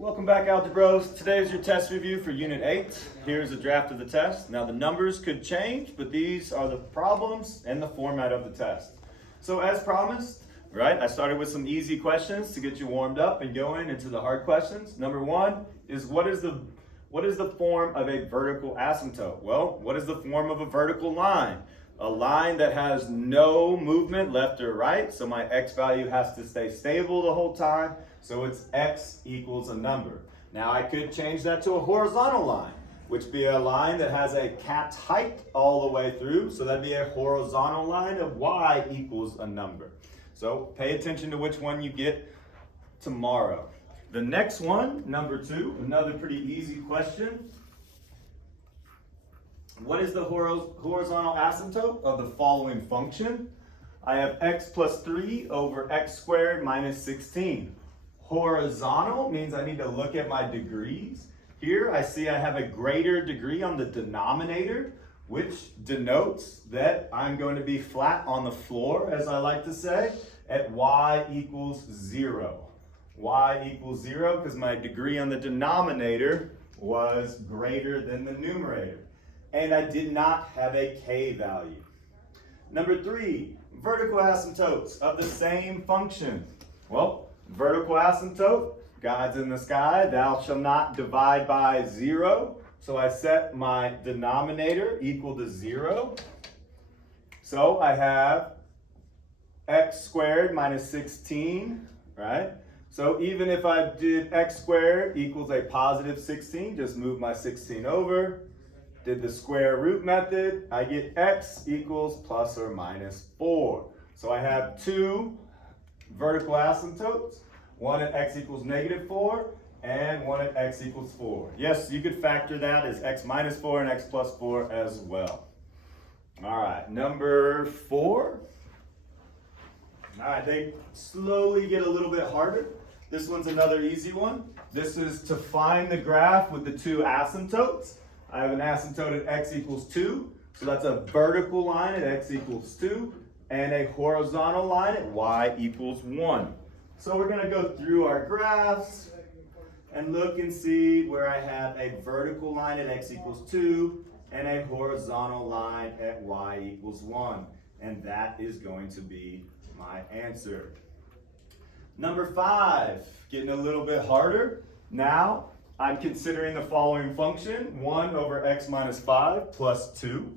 Welcome back, Algebros. Today is your test review for Unit 8. Here's a draft of the test. Now the numbers could change, but these are the problems and the format of the test. So as promised, right, I started with some easy questions to get you warmed up and going into the hard questions. Number one is what is the form of a vertical asymptote? Well, what is the form of a vertical line? A line that has no movement left or right, so my x value has to stay stable the whole time, so it's x equals a number. Now I could change that to a horizontal line, which be a line that has a capped height all the way through, so that'd be a horizontal line of y equals a number. So pay attention to which one you get tomorrow. The next one, number 2, another pretty easy question. What is the horizontal asymptote of the following function? I have x plus 3 over x squared minus 16. Horizontal means I need to look at my degrees. Here I see I have a greater degree on the denominator, which denotes that I'm going to be flat on the floor, as I like to say, at y equals 0. Y equals 0 because my degree on the denominator was greater than the numerator. And I did not have a k value. Number 3, vertical asymptotes of the same function. Well, vertical asymptote, God's in the sky, thou shalt not divide by 0. So I set my denominator equal to 0. So I have x squared minus 16, right? So even if I did x squared equals a positive 16, just move my 16 over. Did the square root method, I get x equals plus or minus 4. So I have 2 vertical asymptotes, one at x equals negative 4 and one at x equals 4. Yes, you could factor that as x minus 4 and x plus 4 as well. All right, number 4. All right, they slowly get a little bit harder. This one's another easy one. This is to find the graph with the 2 asymptotes. I have an asymptote at x equals 2, so that's a vertical line at x equals 2, and a horizontal line at y equals 1. So we're going to go through our graphs and look and see where I have a vertical line at x equals 2 and a horizontal line at y equals 1. And that is going to be my answer. Number 5, getting a little bit harder. Now, I'm considering the following function, 1 over x minus 5 plus 2.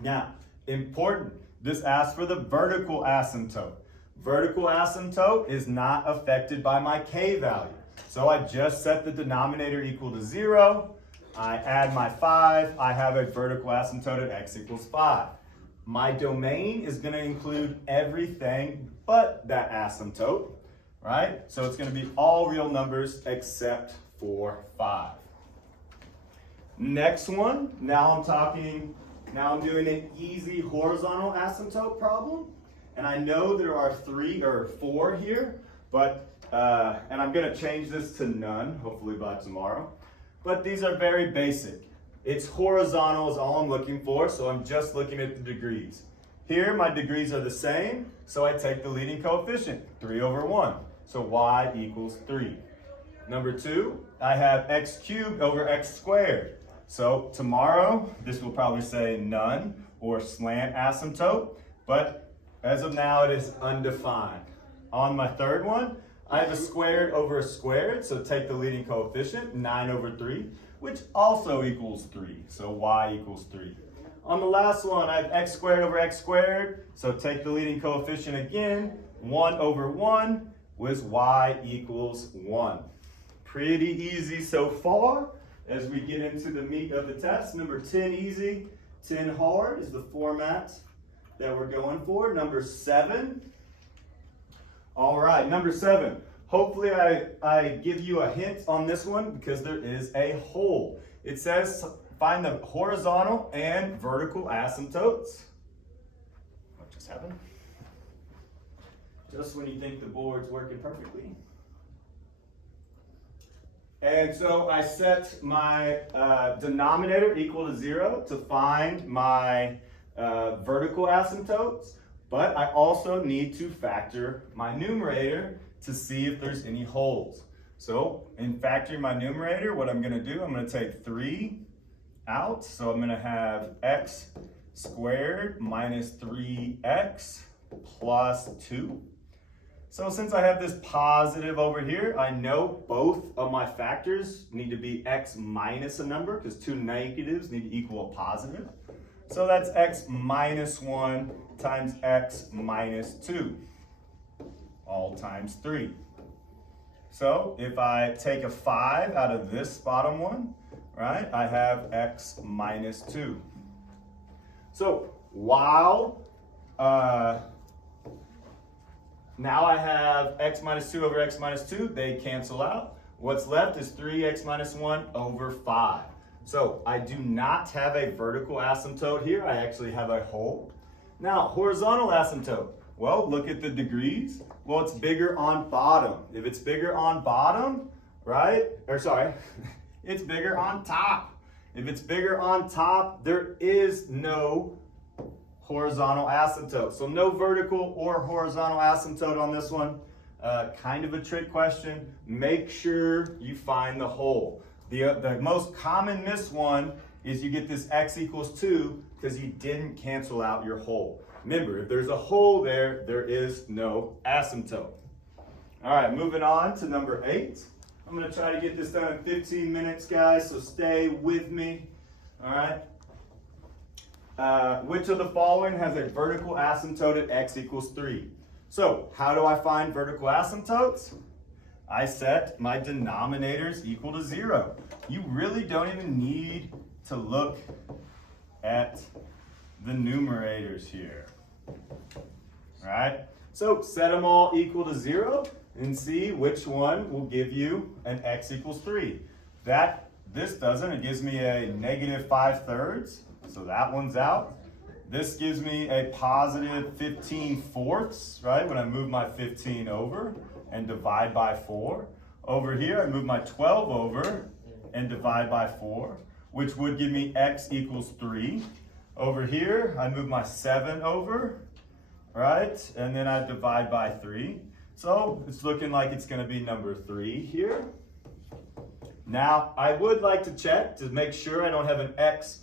Now, important, this asks for the vertical asymptote. Vertical asymptote is not affected by my k value. So I just set the denominator equal to 0. I add my 5. I have a vertical asymptote at x equals 5. My domain is going to include everything but that asymptote, right? So it's going to be all real numbers except for 5. Next one, now I'm doing an easy horizontal asymptote problem. And I know there are 3 or 4 here, but, and I'm gonna change this to none, hopefully by tomorrow. But these are very basic. It's horizontal is all I'm looking for, so I'm just looking at the degrees. Here, my degrees are the same, so I take the leading coefficient, 3 over 1. So y equals 3. Number 2, I have x cubed over x squared. So tomorrow, this will probably say none or slant asymptote, but as of now, it is undefined. On my third one, I have a squared over a squared, so take the leading coefficient, 9 over 3, which also equals 3, so y equals 3. On the last one, I have x squared over x squared, so take the leading coefficient again, 1 over 1, with y equals 1. Pretty easy so far. As we get into the meat of the test, number 10 easy, 10 hard is the format that we're going for. Number 7. All right, number 7. Hopefully I give you a hint on this one because there is a hole. It says find the horizontal and vertical asymptotes. What just happened? Just when you think the board's working perfectly. And so I set my denominator equal to 0 to find my vertical asymptotes, but I also need to factor my numerator to see if there's any holes. So in factoring my numerator, what I'm gonna do, I'm gonna take 3 out. So I'm gonna have x squared minus 3x plus 2. So since I have this positive over here, I know both of my factors need to be x minus a number because two negatives need to equal a positive. So that's x minus 1 times x minus 2, all times 3. So if I take a 5 out of this bottom one, right, I have x minus 2. So while now I have x minus 2 over x minus 2, they cancel out. What's left is 3x minus 1 over 5. So I do not have a vertical asymptote here, I actually have a hole. Now, horizontal asymptote. Well, look at the degrees. Well, it's bigger on bottom. If it's bigger on bottom, right, or sorry, it's bigger on top. If it's bigger on top, there is no horizontal asymptote. So no vertical or horizontal asymptote on this one. Kind of a trick question. Make sure you find the hole. The most common missed one is you get this x equals 2 because you didn't cancel out your hole. Remember, if there's a hole there, there is no asymptote. All right, moving on to number 8. I'm going to try to get this done in 15 minutes, guys, so stay with me. All right. Which of the following has a vertical asymptote at x equals 3? So, how do I find vertical asymptotes? I set my denominators equal to 0. You really don't even need to look at the numerators here. All right? So, set them all equal to 0 and see which one will give you an x equals 3. This doesn't. It gives me a negative 5/3. So that one's out. This gives me a positive 15/4, right? When I move my 15 over and divide by 4. Over here, I move my 12 over and divide by 4, which would give me x equals 3. Over here, I move my 7 over, right? And then I divide by 3. So it's looking like it's going to be number 3 here. Now, I would like to check to make sure I don't have an x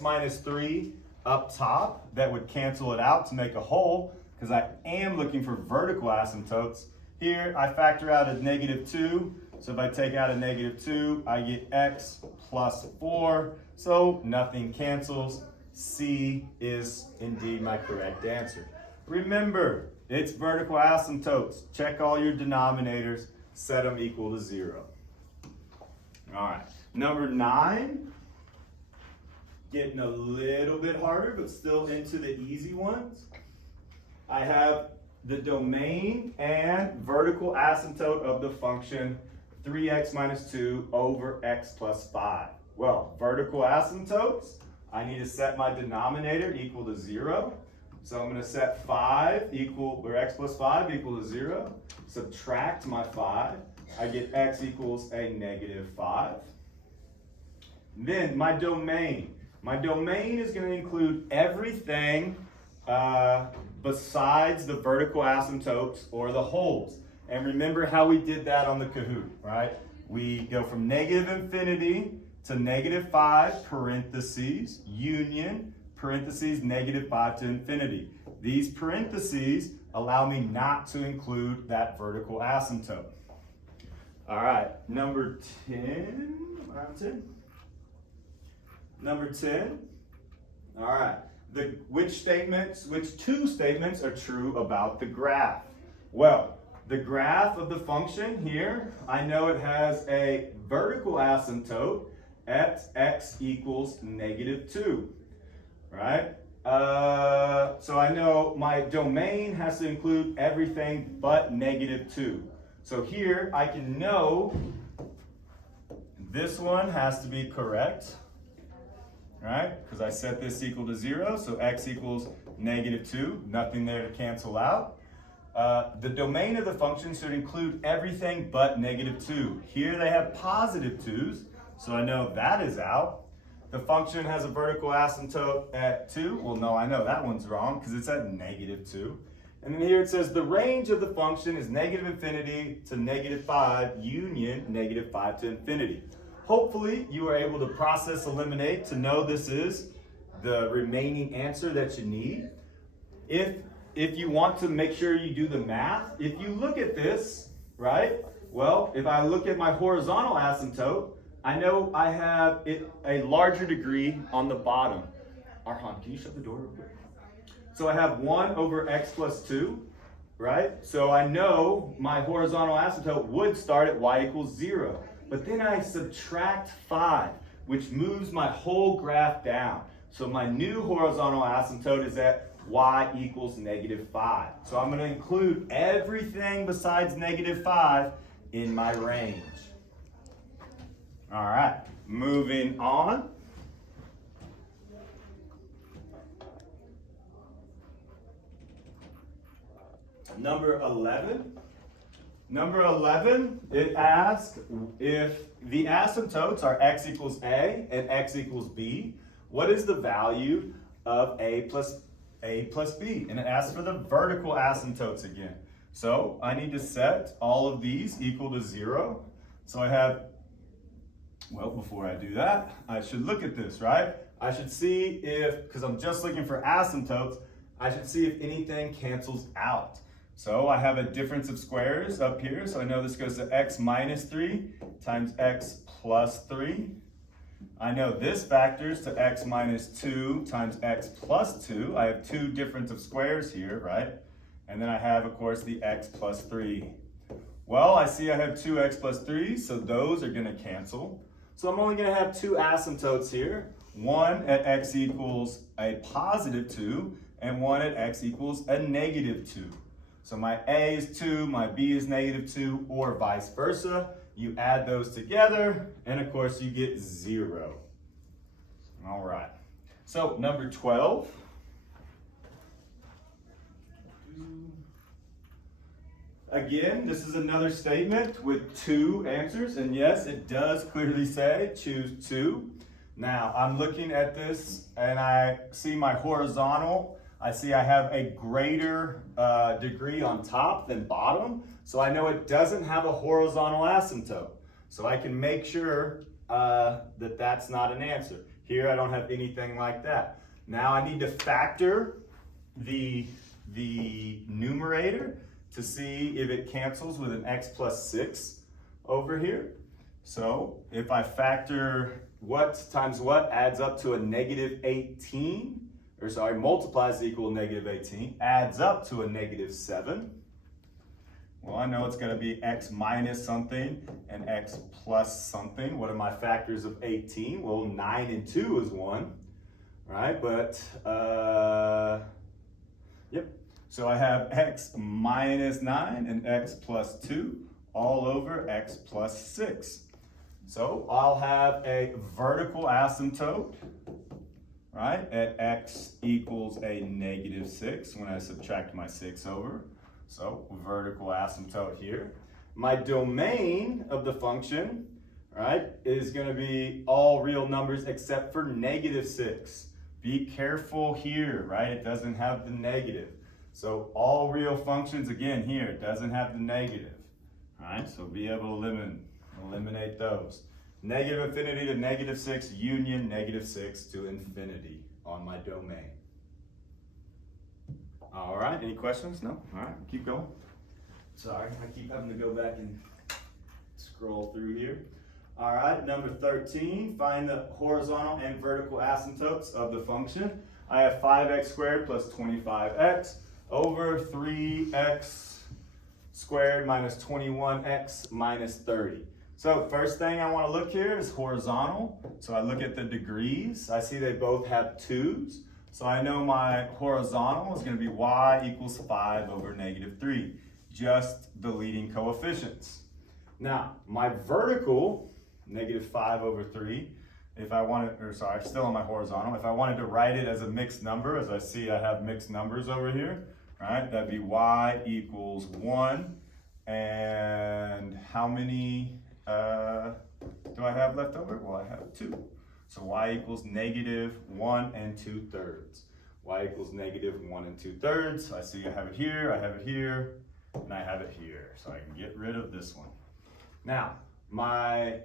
minus 3 up top that would cancel it out to make a hole, because I am looking for vertical asymptotes. Here I factor out a negative 2, so if I take out a negative 2, I get x plus 4, so nothing cancels. C is indeed my correct answer. Remember, it's vertical asymptotes. Check all your denominators, set them equal to 0. All right, number 9. Getting a little bit harder, but still into the easy ones. I have the domain and vertical asymptote of the function 3x minus 2 over x plus 5. Well, vertical asymptotes, I need to set my denominator equal to 0. So I'm going to set 5 equal, or x plus 5 equal to 0. Subtract my 5. I get x equals a negative 5. Then my domain. My domain is going to include everything besides the vertical asymptotes or the holes. And remember how we did that on the Kahoot, right? We go from negative infinity to negative 5 parentheses, union, parentheses, negative 5 to infinity. These parentheses allow me not to include that vertical asymptote. All right, number 10, around 10. Number 10, all right, which two statements are true about the graph? Well, the graph of the function here, I know it has a vertical asymptote at x equals negative 2, right? So I know my domain has to include everything but negative 2. So here I can know this one has to be correct. Right? Because I set this equal to 0, so x equals negative 2, nothing there to cancel out. The domain of the function should include everything but negative 2. Here they have positive 2's, so I know that is out. The function has a vertical asymptote at 2. Well, no, I know that one's wrong because it's at negative 2. And then here it says the range of the function is negative infinity to negative 5 union negative 5 to infinity. Hopefully you are able to process eliminate to know this is the remaining answer that you need. If you want to make sure you do the math, if you look at this, right? Well, if I look at my horizontal asymptote, I know I have a larger degree on the bottom. Arhan, can you shut the door real quick? So I have 1 over x plus 2, right? So I know my horizontal asymptote would start at y equals 0. But then I subtract 5, which moves my whole graph down. So my new horizontal asymptote is at y equals negative 5. So I'm going to include everything besides negative 5 in my range. All right, moving on. Number 11. Number 11, it asks if the asymptotes are x equals a and x equals b, what is the value of a plus b? And it asks for the vertical asymptotes again. So I need to set all of these equal to 0. So I have, well, before I do that, I should look at this, right? I should see if, because I'm just looking for asymptotes, I should see if anything cancels out. So I have a difference of squares up here. So I know this goes to x minus 3 times x plus 3. I know this factors to x minus 2 times x plus 2. I have two difference of squares here, right? And then I have, of course, the x plus 3. Well, I see I have 2x plus 3, so those are going to cancel. So I'm only going to have two asymptotes here. One at x equals a positive 2, and one at x equals a negative 2. So my a is 2, my b is negative 2, or vice versa. You add those together, and of course you get 0. All right. So number 12. Again, this is another statement with two answers, and yes, it does clearly say choose 2. Now, I'm looking at this, and I see my horizontal. I see I have a greater degree on top than bottom, so I know it doesn't have a horizontal asymptote. So I can make sure that that's not an answer. Here, I don't have anything like that. Now I need to factor the numerator to see if it cancels with an x plus 6 over here. So if I factor what times what adds up to a negative 18, or sorry, multiplies equal negative 18, adds up to a negative 7. Well, I know it's going to be x minus something and x plus something. What are my factors of 18? Well, 9 and 2 is 1, right? But, yep. So I have x minus 9 and x plus 2 all over x plus 6. So I'll have a vertical asymptote, right, at x equals a negative 6 when I subtract my 6 over. So vertical asymptote here. My domain of the function, right, is going to be all real numbers except for negative 6. Be careful here, right? It doesn't have the negative. So all real functions, again, here, it doesn't have the negative. All right, so be able to eliminate those. Negative infinity to negative 6, union negative 6 to infinity on my domain. All right, any questions? No? All right, keep going. Sorry, I keep having to go back and scroll through here. All right, number 13, find the horizontal and vertical asymptotes of the function. I have 5x squared plus 25x over 3x squared minus 21x minus 30. So first thing I want to look here is horizontal. So I look at the degrees. I see they both have 2's. So I know my horizontal is going to be y equals 5 over negative 3, just the leading coefficients. Now, my vertical, negative 5 over 3, if I wanted, or sorry, still on my horizontal, if I wanted to write it as a mixed number, as I see I have mixed numbers over here, right, that'd be y equals 1, and how many do I have left over? Well, I have 2. So y equals negative 1 2/3. y equals negative 1 2/3. So I see I have it here, I have it here, and I have it here. So I can get rid of this one. Now, my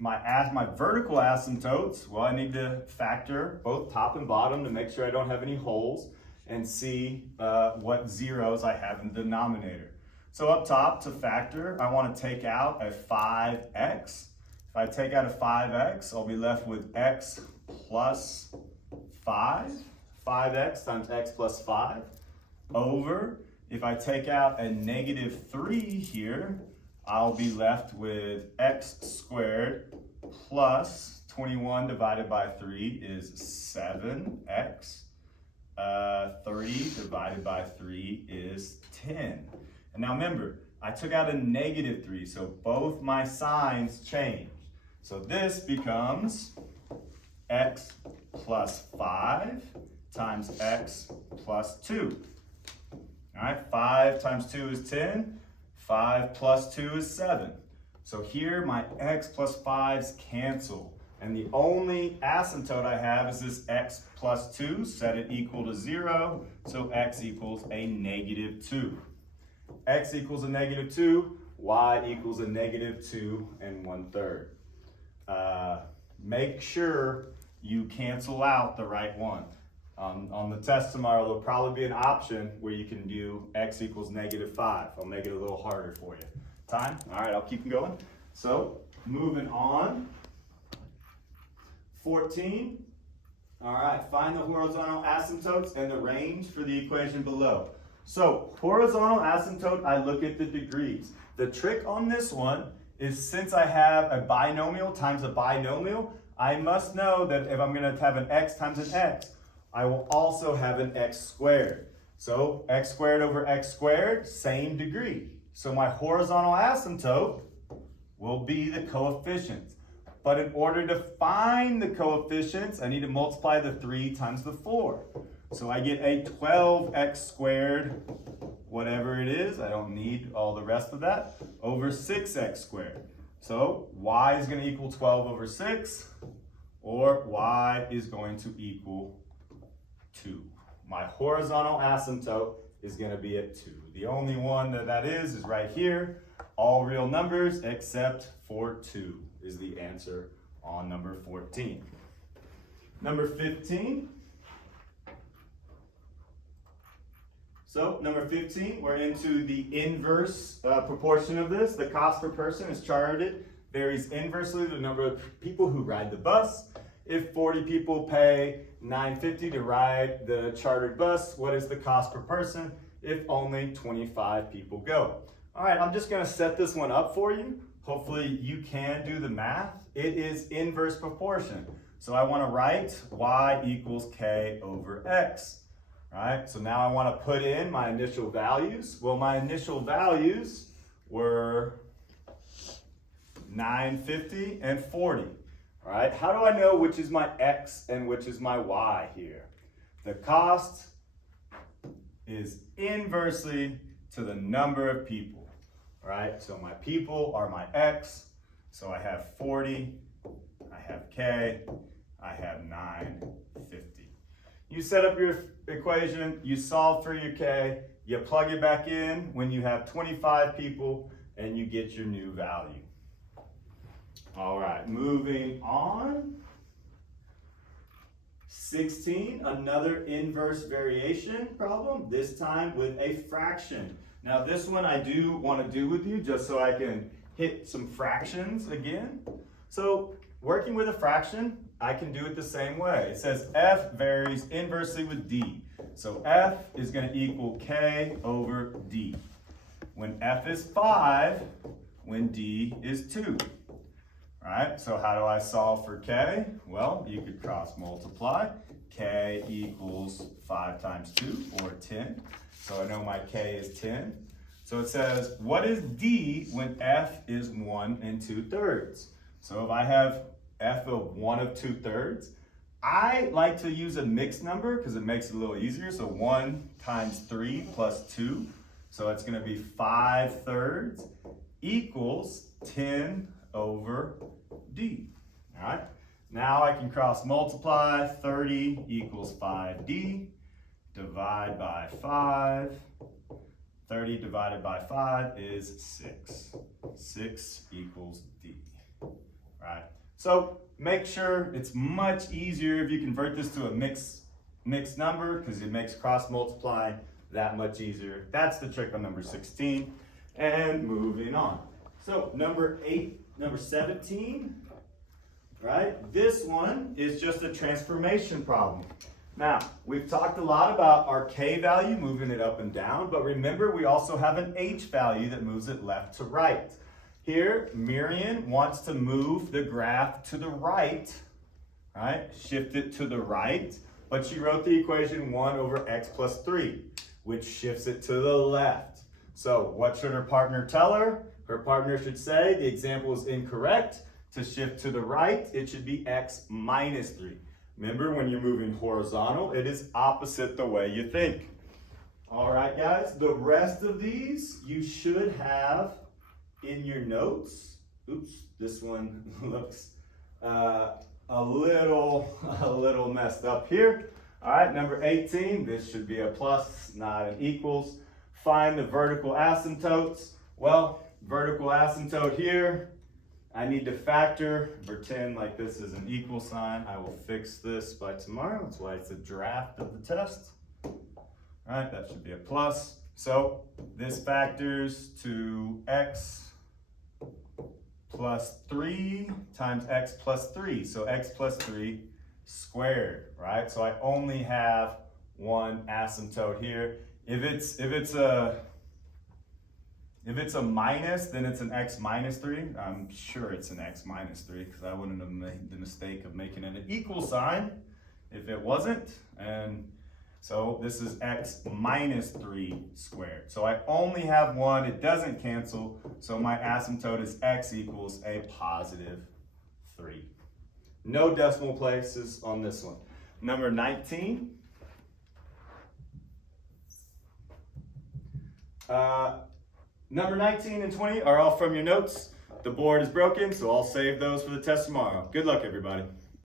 vertical asymptotes, well, I need to factor both top and bottom to make sure I don't have any holes and see what zeros I have in the denominator. So up top to factor, I want to take out a 5x. If I take out a 5x, I'll be left with x plus 5. 5x times x plus 5 over, if I take out a negative 3 here, I'll be left with x squared plus 21 divided by 3 is 7x. 30 divided by 3 is 10. And now remember, I took out a negative 3, so both my signs change. So this becomes x plus 5 times x plus 2. All right, 5 times 2 is 10. 5 plus 2 is 7. So here my x plus 5's cancel. And the only asymptote I have is this x plus 2. Set it equal to 0. So x equals a negative 2. X equals a negative 2. Y equals a negative 2 1/3. Make sure you cancel out the right one. On the test tomorrow, there'll probably be an option where you can do x equals negative 5. I'll make it a little harder for you. Time? All right, I'll keep going. So, moving on. 14. All right, find the horizontal asymptotes and the range for the equation below. So, horizontal asymptote, I look at the degrees. The trick on this one is since I have a binomial times a binomial, I must know that if I'm going to have an x times an x, I will also have an x squared. So x squared over x squared, same degree. So my horizontal asymptote will be the coefficients. But in order to find the coefficients, I need to multiply the 3 times the 4. So I get a 12x squared, whatever it is, I don't need all the rest of that, over 6x squared. So y is going to equal 12 over 6, or y is going to equal 2. My horizontal asymptote is going to be at 2. The only one that is right here. All real numbers except for 2 is the answer on number 14. Number 15. So number 15, we're into the inverse proportion of this. The cost per person is charted, varies inversely to the number of people who ride the bus. If 40 people pay $9.50 to ride the chartered bus, what is the cost per person if only 25 people go? All right, I'm just gonna set this one up for you. Hopefully you can do the math. It is inverse proportion. So I wanna write y equals k over x. All right, so now I wanna put in my initial values. Well, my initial values were $9.50 and 40. All right, how do I know which is my x and which is my y here? The cost is inversely to the number of people. All right, so my people are my x. So I have 40, I have k, I have 9.50. You set up your equation, you solve for your k, you plug it back in when you have 25 people, and you get your new value. All right, moving on. 16, another inverse variation problem, this time with a fraction. Now this one I do want to do with you just so I can hit some fractions again. So working with a fraction, I can do it the same way. It says f varies inversely with d. So f is going to equal k over d. When f is 5, when d is 2. All right, so how do I solve for k? Well, you could cross multiply. K equals 5 times 2, or 10. So I know my k is 10. So it says, what is d when f is 1 2/3? So if I have f of 1 2/3, I like to use a mixed number because it makes it a little easier. So 1 times 3 plus 2. So it's going to be 5/3 equals 10 over d. All right. Now I can cross multiply. 30 equals 5d. divide by 5. 30 divided by 5 is 6. 6 equals D, right? So make sure it's much easier if you convert this to a mixed number because it makes cross multiplying that much easier. That's the trick on number 16. And moving on. So number 17, right? This one is just a transformation problem. Now, we've talked a lot about our K value, moving it up and down, but remember we also have an H value that moves it left to right. Here, Miriam wants to move the graph to the right, right? Shift it to the right, but she wrote the equation 1 over x plus 3, which shifts it to the left. So what should her partner tell her? Her partner should say the example is incorrect. To shift to the right, it should be x minus 3. Remember, when you're moving horizontal, it is opposite the way you think. All right, guys, the rest of these you should have in your notes. Oops, this one looks a little messed up here. All right, number 18, this should be a plus, not an equals. Find the vertical asymptotes. Well, vertical asymptote here, I need to pretend like this is an equal sign. I will fix this by tomorrow. That's why it's a draft of the test. All right, that should be a plus. So this factors to x plus 3 times x plus 3. So x plus 3 squared, right? So I only have one asymptote here. If it's a minus, then it's an x minus 3. I'm sure it's an x minus 3 because I wouldn't have made the mistake of making it an equal sign if it wasn't. And so this is x minus 3 squared. So I only have one, it doesn't cancel. So my asymptote is x equals a positive 3. No decimal places on this one. Number 19. Number 19 and 20 are all from your notes. The board is broken, so I'll save those for the test tomorrow. Good luck, everybody.